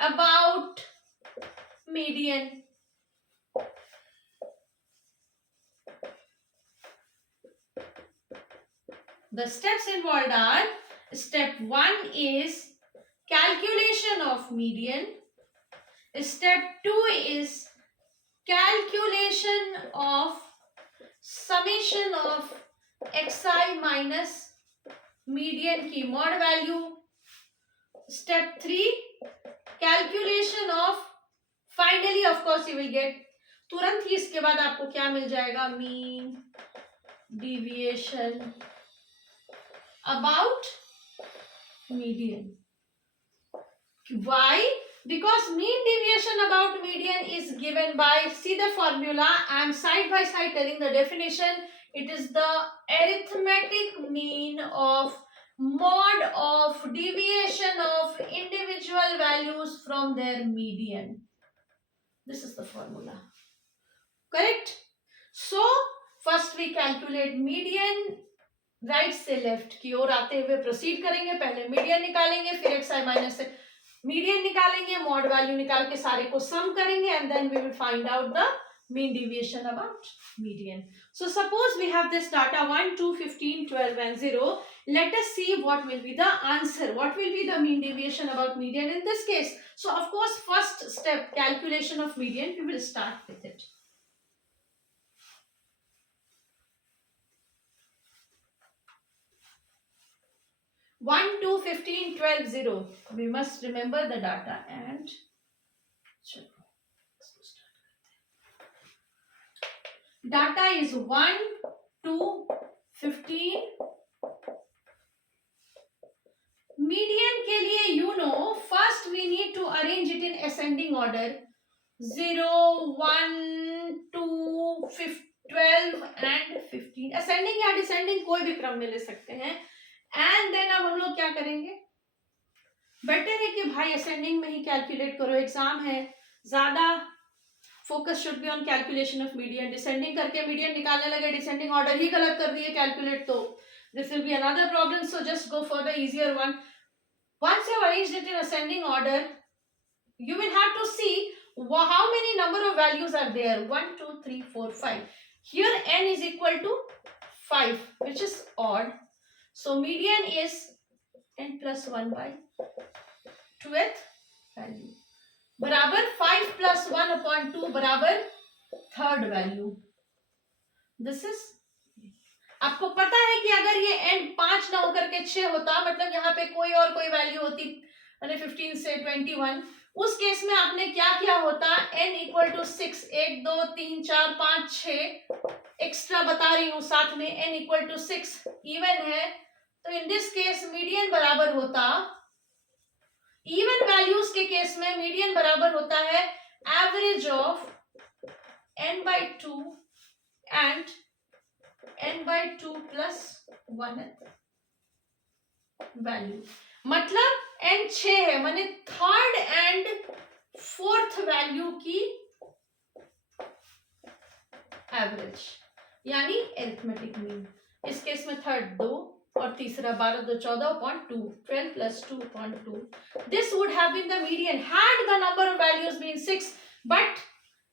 about median? The steps involved are, step 1 is calculation of median, step 2 is calculation of summation of xi minus median की mod value, step 3 calculation of, finally of course you will get, तुरंत ही इसके बाद आपको क्या मिल जाएगा? mean deviation about median. Why? Because mean deviation about median is given by, see the formula, I am side by side telling the definition. It is the arithmetic mean of mod of deviation of individual values from their median. This is the formula. Correct? So first we calculate median, right से left की ओर आते हुए proceed करेंगे. पहले median निकालेंगे, फिर x i minus से median निकालेंगे, मॉड वैल्यू निकाल के सारे को सम करेंगे and then we will find out the mean deviation about median. So suppose we have this data 1, 2, 15, 12 and 0. Let us see what will be the answer. What will be the mean deviation about median in this case? So of course first step, calculation of median, we will start with it. One, 2, 15, 12, 0. We must remember the data and data is 1, 2, 15. Median के लिए you know first we need to arrange it in ascending order. 0, 1, 2, 12 and 15. Ascending या descending कोई भी क्रम में ले सकते हैं. एंड देन अब हम लोग क्या करेंगे? बेटर है कि भाई असेंडिंग में ही कैलकुलेट करो, एग्जाम है ज्यादा focus should be on calculation of median. Descending करके मीडियन निकालने लगे, डिसेंडिंग ऑर्डर ही गलत कर दिए कैलकुलेट, तो this will be another problem. So just go for the easier one. Once you have arranged it in ascending order, you will have to see how many number of values are there. 1, 2, 3, 4, 5. Here n is equal to 5, which is odd. So median is n plus 1 by 2th value. बराबर 5 plus 1 upon 2 बराबर third value. This is, आपको पता है कि अगर ये n 5 ना होकर के 6 होता, मतलब यहाँ पे कोई और कोई वैल्यू होती, मैंने 15 से 21, उस केस में आपने क्या किया होता, n इक्वल टू 6, 1 2 3 4 5 6 एक्स्ट्रा बता रही हूँ साथ में, n इक्वल टू 6 इवन है, तो इन दिस केस मीडियन बराबर होता, इवन वैल्यूज के केस में मीडियन बराबर होता है average of n by 2 and n by 2 plus 1 value. मतलब n 6 है, माने थर्ड एंड फोर्थ वैल्यू की एवरेज, यानी एरिथमेटिक मीन. इस केस में थर्ड 2 और तीसरा 12 2 14/2, 12 plus 2/2. This would have been the median had the number of values been 6, but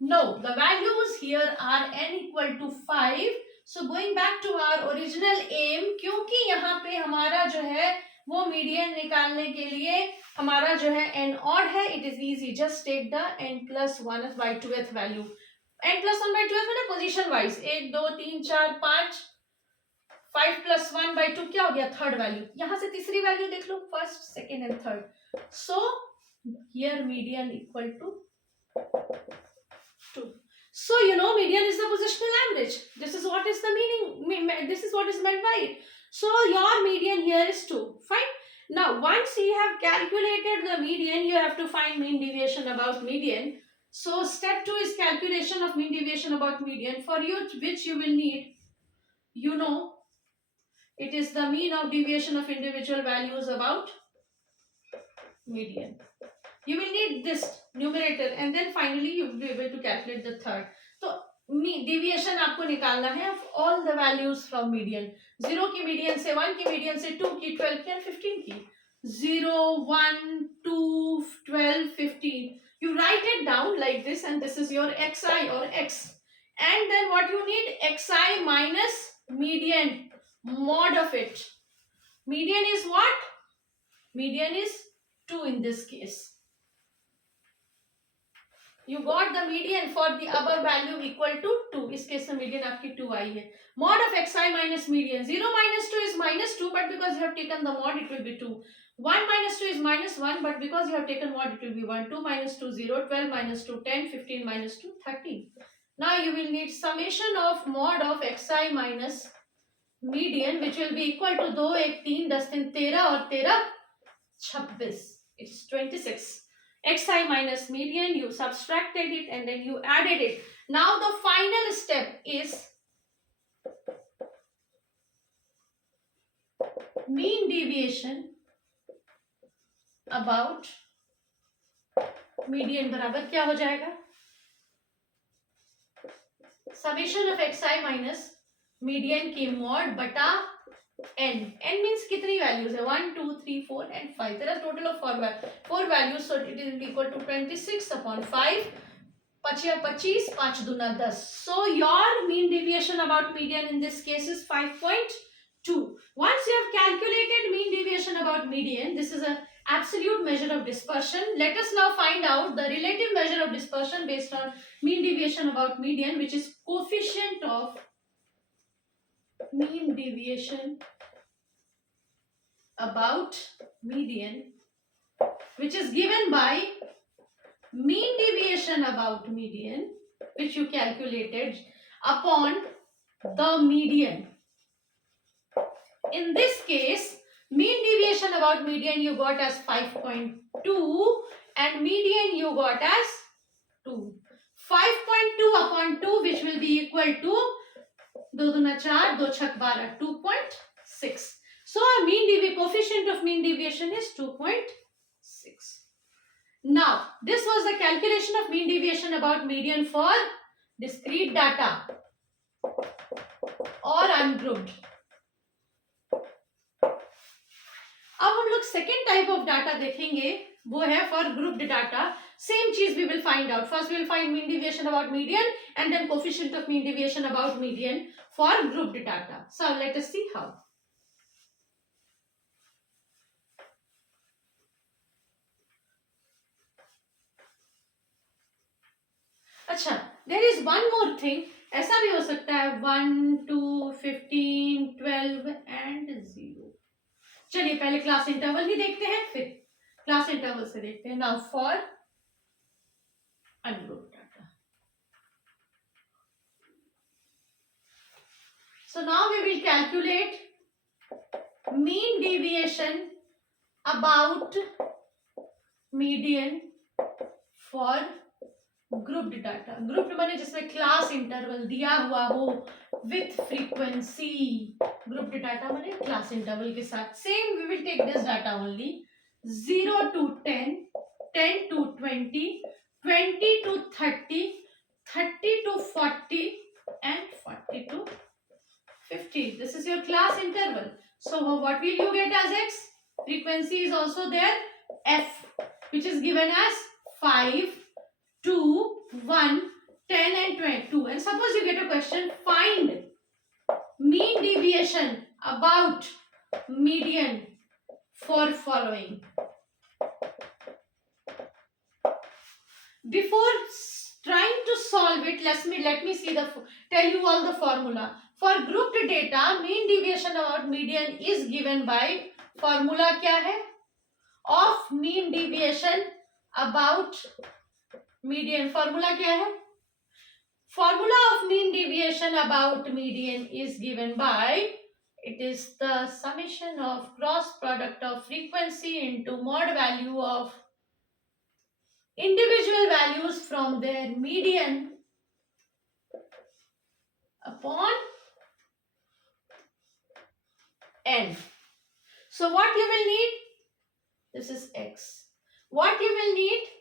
no, the values here are n equal to 5. So going back to our original aim, क्योंकि यहाँ पे हमारा जो है वो मीडियन निकालने के लिए हमारा जो है n odd है, it is easy, just take the n plus 1 by 2th value. n plus 1 by 2th मैंने पोजीशन वाइज 1 2 3 4 5, 5 plus 1 by 2 क्या हो गया, थर्ड वैल्यू. यहाँ से तीसरी वैल्यू देख लो, first second and third. So here median equal to 2. So you know median is the positional average. This is what is the meaning, this is what is meant by it. So your median here is 2. Fine. Now once you have calculated the median, you have to find mean deviation about median. So step 2 is calculation of mean deviation about median, for which you will need, you know, it is the mean of deviation of individual values about median. You will need this numerator and then finally you will be able to calculate the third. तो deviation आपको निकालना है of all the values from median. 0 की median से, 1 की median से, 2 की, 12 की और 15 की. 0 1 2 12 15. You write it down like this and this is your xi or x. And then what you need, xi minus median, mod of it. Median is what? Median is 2 in this case. You got the median for the above value equal to 2. इस case में median आपकी 2 आई है. Mod of xi minus median. 0 minus 2 is minus 2, but because you have taken the mod, it will be 2. 1 minus 2 is minus 1, but because you have taken mod, it will be 1. 2 minus 2 0, 12 minus 2 10, 15 minus 2 13. Now you will need summation of mod of xi minus median, which will be equal to 2 1 3 10 3 13 और 13 26. It's 26. xi minus median, you subtracted it and then you added it. Now the final step is mean deviation about median बराबर क्या हो जाएगा, summation of xi minus median की mod बटा n. n means कितनी values है, 1 2 3 4 and 5. There are total of 4 values, so it is equal to 26/5. 25 5 दूना 10. So your mean deviation about median in this case is 5.2. Once you have calculated mean deviation about median, this is an absolute measure of dispersion. Let us now find out the relative measure of dispersion based on mean deviation about median, which is coefficient of mean deviation about median, which is given by mean deviation about median, which you calculated upon the median. In this case, mean deviation about median you got as 5.2 and median you got as 2. 5.2 upon 2, which will be equal to 2 दूना 4 2 छक 12, 2.6. So our mean coefficient of mean deviation is 2.6. Now this was the calculation of mean deviation about median for discrete data और ungrouped. अब हम लोग second type of data देखेंगे, वो है for grouped data. Same चीज we will find out. First we will find mean deviation about median and then coefficient of mean deviation about median for grouped data. So let us see how. अच्छा, there is one more thing. ऐसा भी हो सकता है 1 2 15 12 and 0. चलिए पहले class interval ही देखते हैं, फिर क्लास इंटरवल से देखते हैं. Now for ungrouped data. So now we will calculate mean deviation about median for grouped data. Grouped माने जिसमें क्लास इंटरवल दिया हुआ हो विथ फ्रीक्वेंसी. ग्रुप्ड डाटा माने क्लास इंटरवल के साथ. Same we will take this data only 0 to 10, 10 to 20, 20 to 30, 30 to 40 and 40 to 50. This is your class interval. So what will you get as x? Frequency is also there, f, which is given as 5, 2, 1, 10 and 22. And suppose you get a question, find mean deviation about median for following. Before trying to solve it, let me see tell you all the formula. For grouped data, mean deviation about median is given by formula क्या है? Of mean deviation about median. Formula क्या है? Formula of mean deviation about median is given by, it is the summation of cross product of frequency into mod value of individual values from their median upon n. So what you will need? This is x. What you will need?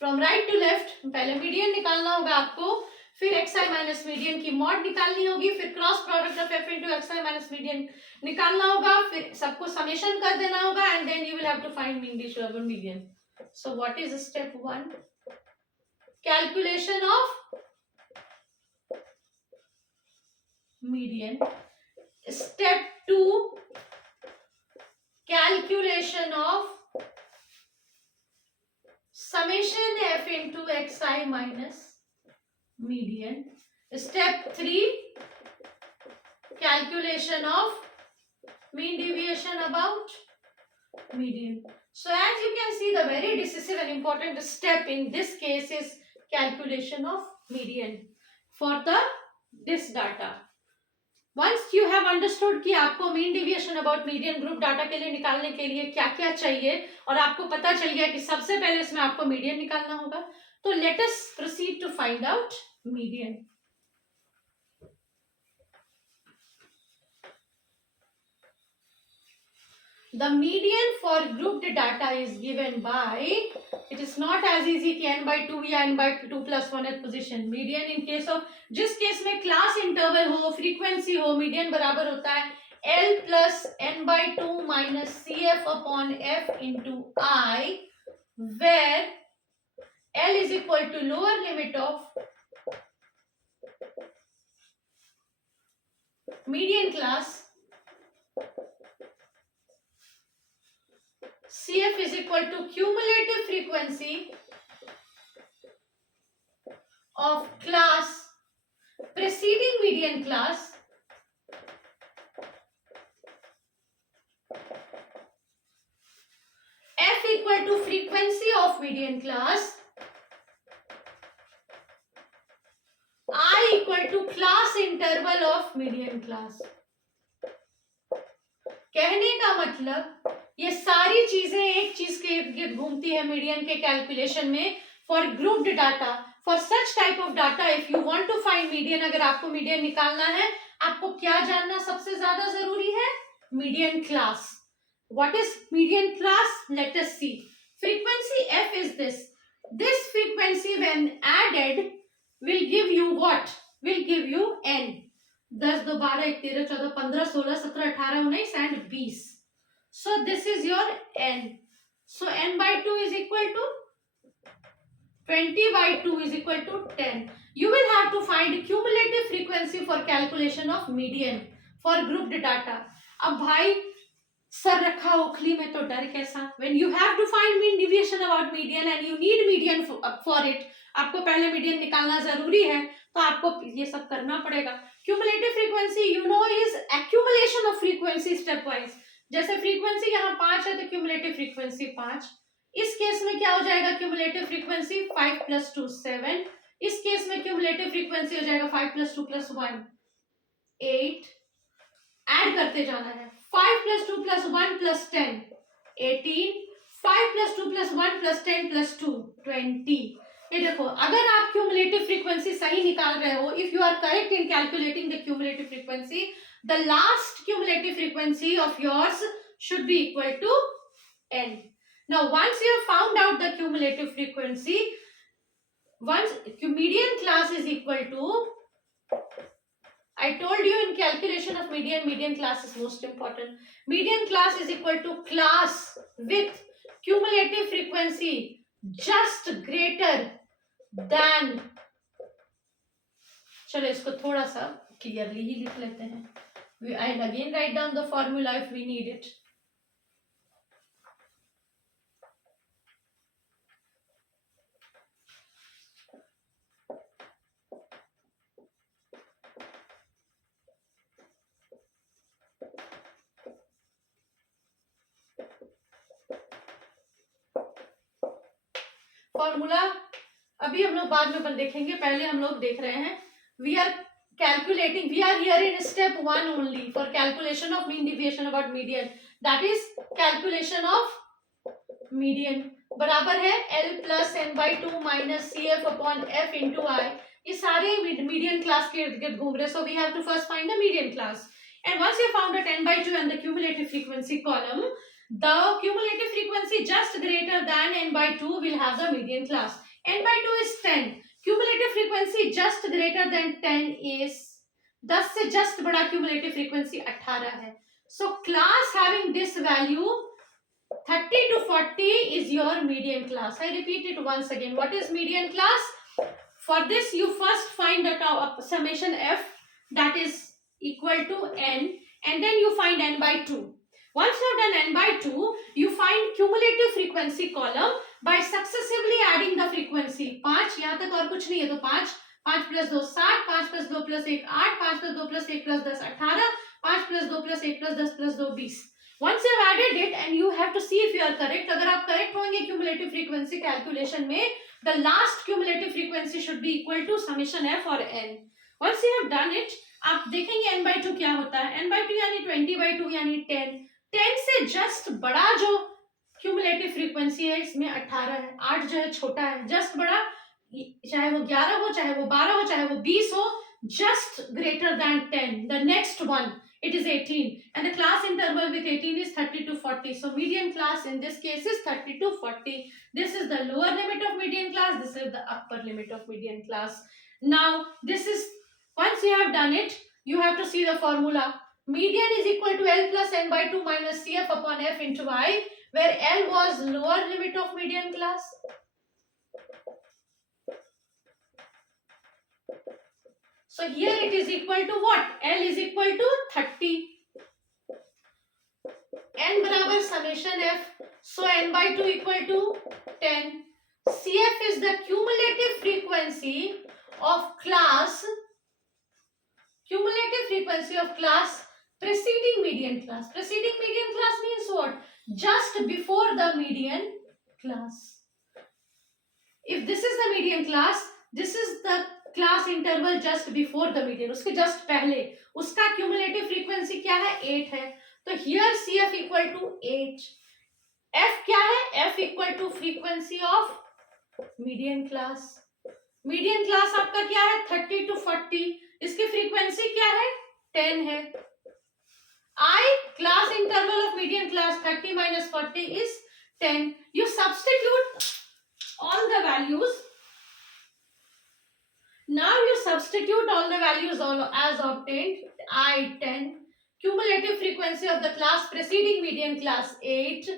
From right to left, पहले median निकालना होगा आपको, फिर xi minus median की mod निकालनी होगी, फिर cross product of f into xi minus median निकालना होगा, फिर सबको समेशन कर देना होगा, and then you will have to find mean deviation about median. So what is step 1? Calculation of median. Step 2, calculation of summation f into xi minus median. Step 3, calculation of mean deviation about median. So as you can see, the very decisive and important step in this case is calculation of median for this data. Once you have understood कि आपको mean deviation about median group data के लिए निकालने के लिए क्या क्या चाहिए, और आपको पता चल गया कि सबसे पहले इसमें आपको मीडियन निकालना होगा, तो let us proceed to find out median. The median for grouped data is given by, it is not as easy कि n by 2 या n by 2 plus 1 position. Median in case of, जिस case में class interval हो, frequency हो, median बराबर होता है L plus n by 2 minus CF upon F into I, where L is equal to lower limit of median class, CF is equal to cumulative frequency of class preceding median class F equal to frequency of median class, I equal to class interval of median class. कहने का मतलब ये सारी चीजें एक चीज के इर्द गिर्द घूमती है मीडियन के कैलकुलेशन में. For grouped data, for such type of data, if you want to find median, अगर आपको मीडियन निकालना है, आपको क्या जानना सबसे ज्यादा जरूरी है? Median class. What is median class? Let us see. frequency f is this frequency when added will give you what? Will give you n. 10 2 12 1 13 14 15 16 17 18 19 and 20. So this is your n. So n by 2 is equal to 20 by 2 is equal to 10. You will have to find cumulative frequency for calculation of median for grouped data. अब भाई sir रखा ओखली में तो डर कैसा? When you have to find mean deviation about median and you need median for it, आपको पहले median निकालना जरूरी है, तो आपको ये सब करना पड़ेगा. Cumulative frequency you know is accumulation of frequency stepwise. जैसे frequency यहाँ 5 है तो cumulative frequency 5. इस केस में क्या हो जाएगा? Cumulative frequency 5 plus 2 7. इस केस में क्यूमुलेटिव फ्रीक्वेंसी हो जाएगा 5 प्लस 2 प्लस 1 8. ऐड करते जाना है. 5 plus 2 plus 1 plus 10 18. 5 plus 2 plus 1 plus 10 plus 2 20. ये देखो, अगर आप क्यूमुलेटिव फ्रीक्वेंसी सही निकाल रहे हो, if you are correct in calculating the cumulative frequency, the last cumulative frequency of yours should be equal to n. Now once you have found out the cumulative frequency, once median class is equal to, I told you in calculation of median class is most important. Median class is equal to class with cumulative frequency just greater than, चलो इसको थोड़ा सा clearly ही लिख लेते हैं. I'll again write down the formula if we need it. Formula अभी हम लोग बाद में देखेंगे, पहले हम लोग देख रहे हैं. We are calculating, we are here in step 1 only for calculation of mean deviation about median. That is calculation of median बराबर है L plus n by 2 minus CF upon F into I. ये सारे median class के इर्द गिर्द घूम रहे. So we have to first find the median class. And once you found the 10 by 2 and the cumulative frequency column, the cumulative frequency just greater than n by 2 will have the median class. n by 2 is 10. Cumulative frequency just greater than 10 is 10 से just बड़ा cumulative frequency 18 है. So class having this value 30 to 40 is your median class. I repeat it once again. What is median class? For this you first find the summation f, that is equal to n, and then you find n by 2. Once you have done n by 2, you find cumulative frequency column by successively adding the frequency. 5 यहाँ तक और कुछ नहीं है, तो 5 5 plus 2 7, 5 plus 2 plus 1 8, 5 plus 2 plus 1 plus 10 18, 5 plus 2 plus 1 plus 10 plus 2 20. Once you have added it and you have to see if you are correct. अगर आप correct होंगे cumulative frequency calculation में, the last cumulative frequency should be equal to summation f or n. Once you have done it, आप देखेंगे n by 2 क्या होता है. n by 2 यानी 20 by 2 यानी 10. 10 से जस्ट बड़ा जो क्यूमुलेटिव फ्रीक्वेंसी है इसमें 18 है. 8 जो है छोटा है, जस्ट बड़ा, चाहे वो 11 हो, चाहे वो 12 हो, चाहे वो 20 हो, just greater than 10. The next one it is 18 and the class interval with 18 is 30 to 40. So median class in this case is 30 to 40. This is the lower limit of median class, this is the upper limit of median class. Now this is, once you have done it, you have to see the formula. Median is equal to L plus n by 2 minus CF upon F into I, where L was lower limit of median class. So here it is equal to what? L is equal to 30. N बराबर summation F. So n by 2 equal to 10. CF is the cumulative frequency of class. Cumulative frequency of class preceding median class. Preceding median class means what? Just before the median class. If this is the median class, this is the class interval just before the median. उसके just पहले उसका cumulative frequency क्या है? 8 है. तो here CF equal to 8. F क्या है? F equal to frequency of median class. Median class आपका क्या है? 30 to 40. इसकी frequency क्या है? 10 है. I class interval of median class 30 minus 40 is 10. You substitute all the values. Now you substitute all the values as obtained. I 10, cumulative frequency of the class preceding median class 8,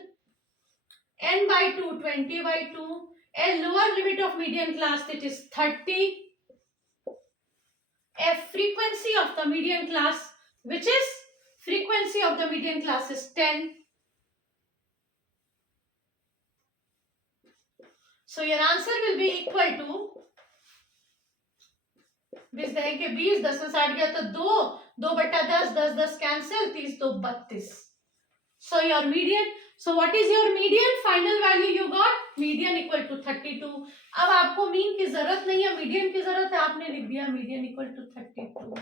n by 2 20 by 2, a lower limit of median class it is 30, a frequency of the median class which is frequency of the median class is 10. So your answer will be equal to 20 के 20 10 में 60 गया तो 2 2 बटा 10 10 10 cancel 30 2 32. So your median, so what is your median? Final value you got median equal to 32. अब आपको mean की जरूरत नहीं है, मीडियन की जरूरत है, आपने लिख दिया median equal to 32.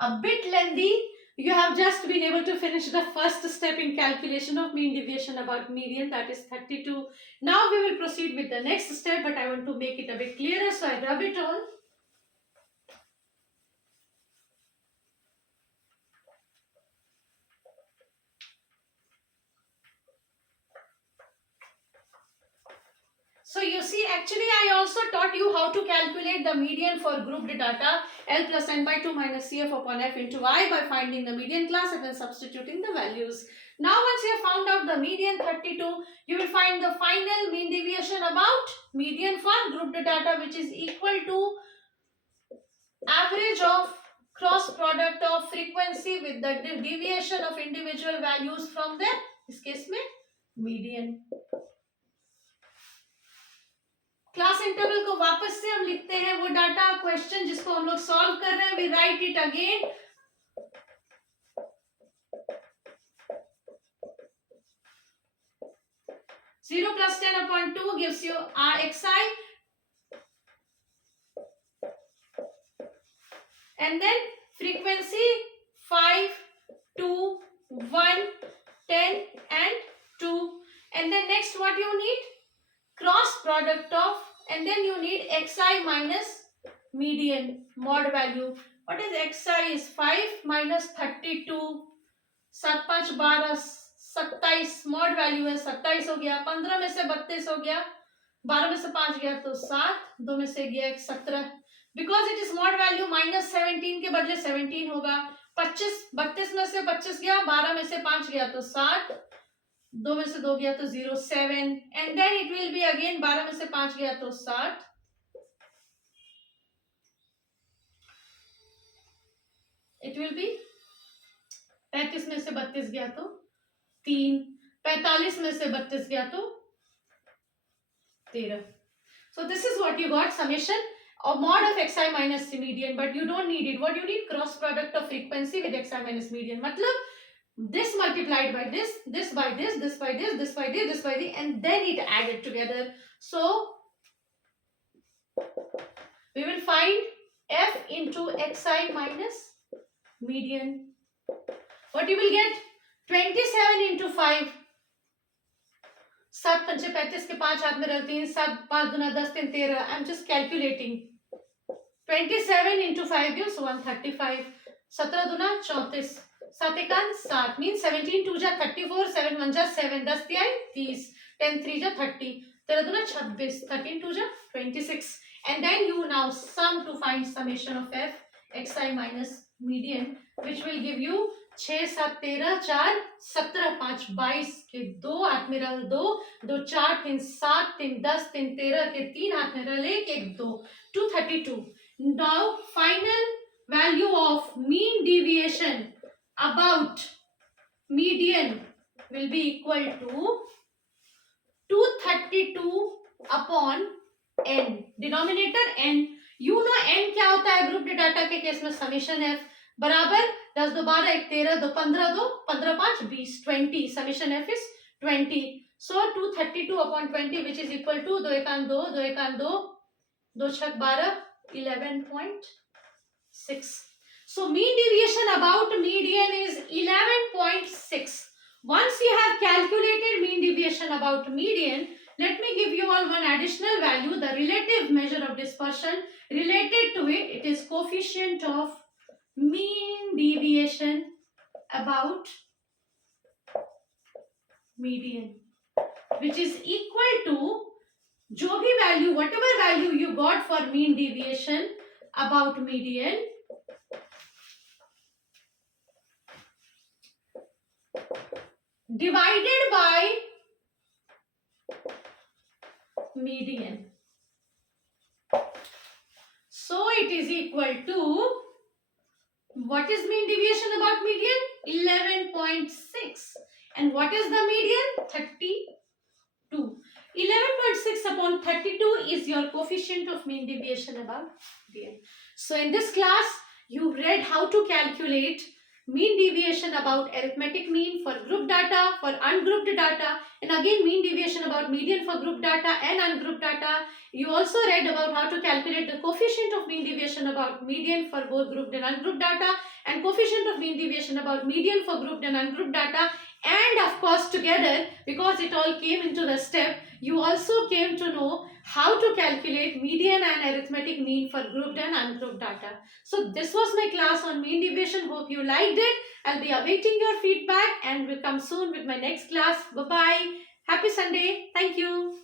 A bit lengthy. You have just been able to finish the first step in calculation of mean deviation about median, that is 32. Now we will proceed with the next step, but I want to make it a bit clearer, so I rub it on. So you see, actually I also taught you how to calculate the median for grouped data L plus n by 2 minus CF upon F into I by finding the median class and then substituting the values. Now once you have found out the median 32, you will find the final mean deviation about median for grouped data, which is equal to average of cross product of frequency with the deviation of individual values from the, इस case में median. Class interval को वापस से हम लिखते हैं, वो data question जिसको हम लोग सॉल्व कर रहे हैं, we write it again. Zero plus 10 upon 2 gives you RXI, and then frequency 5 2 1 10 and 2, and then next what you need, cross product of, and then you need xi minus median mod value. What is xi? Is 5 minus 32, 7 5 12 27, mod value है 27 हो गया, 15 में से 32 हो गया, 12 में से 5 गया तो 7, 2 में से गया 17, because it is mod value minus 17 के बदले 17 होगा. 25 32 में से 25 गया, 12 में से 5 गया तो 7, 2 में से 2 गया तो 0 7, and then it will be again 12 में से 5 गया तो 60, इट विल बी 35 में से 32 गया तो 3, 45 में से 32 गया तो 13. So this is what you got, summation of mod of xi minus median, but you don't need it. What you need, cross product of frequency with xi minus median. मतलब this multiplied by this, this by this, this by this, this by this, this by this, and then it added together. So we will find f into xi minus median. What you will get? 27 into 5. 7 पंचे 35 के 5 हाथ में रहती हैं, 7 5 दूना 10 3 13. I am just calculating. 27 into 5 gives 135. 17 दूना 34. 7 एकान 7 means 17 2 जा 34, 7 1 जा 7, 10 तिहाई 30, 10 3 जा 30, 13 दूना 26, 13 2 जा 26, and then you now sum to find summation of f xi minus median, which will give you 6 7 13 4 17 5 22 के 2 हाथ में रह 2 2 4 3 7 3 10 3 13 के 3 हाथ में रह 1 2 232. Now final value of mean deviation about median will be equal to 232 upon n. Denominator n. You know n क्या होता है ग्रुप डाटा के केस में, समेशन f बराबर 10 2 12 1 13 2 15 2 15 5 20 20. Summation f is 20. So 232 upon 20, which is equal to 2 एकान 2 2 एकान 2 2 छक 12 11.6. So mean deviation about median is 11.6. Once you have calculated mean deviation about median, let me give you all one additional value, the relative measure of dispersion. Related to it, it is coefficient of mean deviation about median. which is equal to जो भी value, whatever value you got for mean deviation about median, divided by median. So it is equal to, what is mean deviation about median? 11.6. And what is the median? 32. 11.6 upon 32 is your coefficient of mean deviation about median. So in this class, you read how to calculate mean deviation about arithmetic mean for group data, for ungrouped data, and again mean deviation about median for group data and ungrouped data. You also read about how to calculate the coefficient of mean deviation about median for both grouped and ungrouped data, and coefficient of mean deviation about median for grouped and ungrouped data. And of course, together, because it all came into the step, you also came to know how to calculate median and arithmetic mean for grouped and ungrouped data. So this was my class on mean deviation. Hope you liked it. I'll be awaiting your feedback and will come soon with my next class. Bye-bye. Happy Sunday. Thank you.